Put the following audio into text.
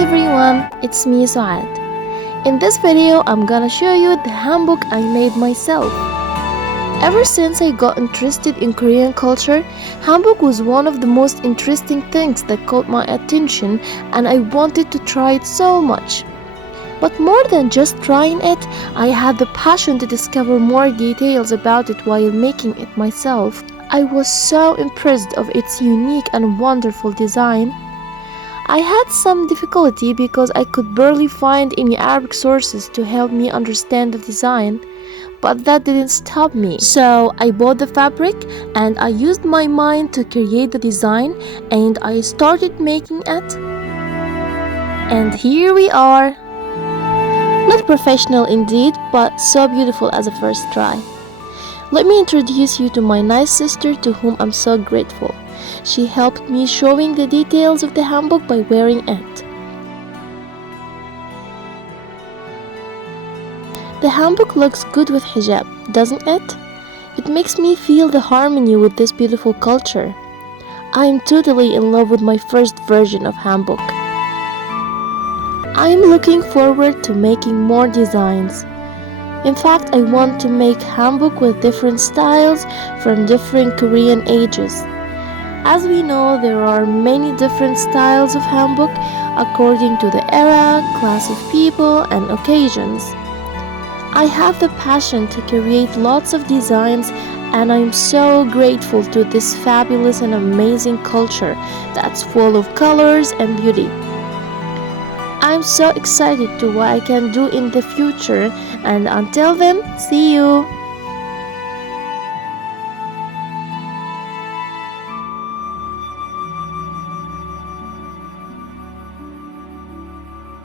everyone, it's me Soad. In this video, I'm gonna show you the hanbok I made myself. Ever since I got interested in Korean culture, hanbok was one of the most interesting things that caught my attention, and I wanted to try it so much. But more than just trying it, I had the passion to discover more details about it while making it myself. I was so impressed of its unique and wonderful design. I had some difficulty because I could barely find any Arabic sources to help me understand the design, but that didn't stop me. So I bought the fabric and I used my mind to create the design, and I started making it. And here we are. Not professional indeed, but so beautiful as a first try. Let me introduce you to my nice sister, to whom I'm so grateful. She helped me showing the details of the hanbok by wearing it. The hanbok looks good with hijab, doesn't it? It makes me feel the harmony with this beautiful culture. I am totally in love with my first version of hanbok. I am looking forward to making more designs. In fact, I want to make hanbok with different styles from different Korean ages. As we know, there are many different styles of hanbok according to the era, class of people, and occasions. I have the passion to create lots of designs, and I'm so grateful to this fabulous and amazing culture that's full of colors and beauty. I'm so excited to what I can do in the future, and until then, see you!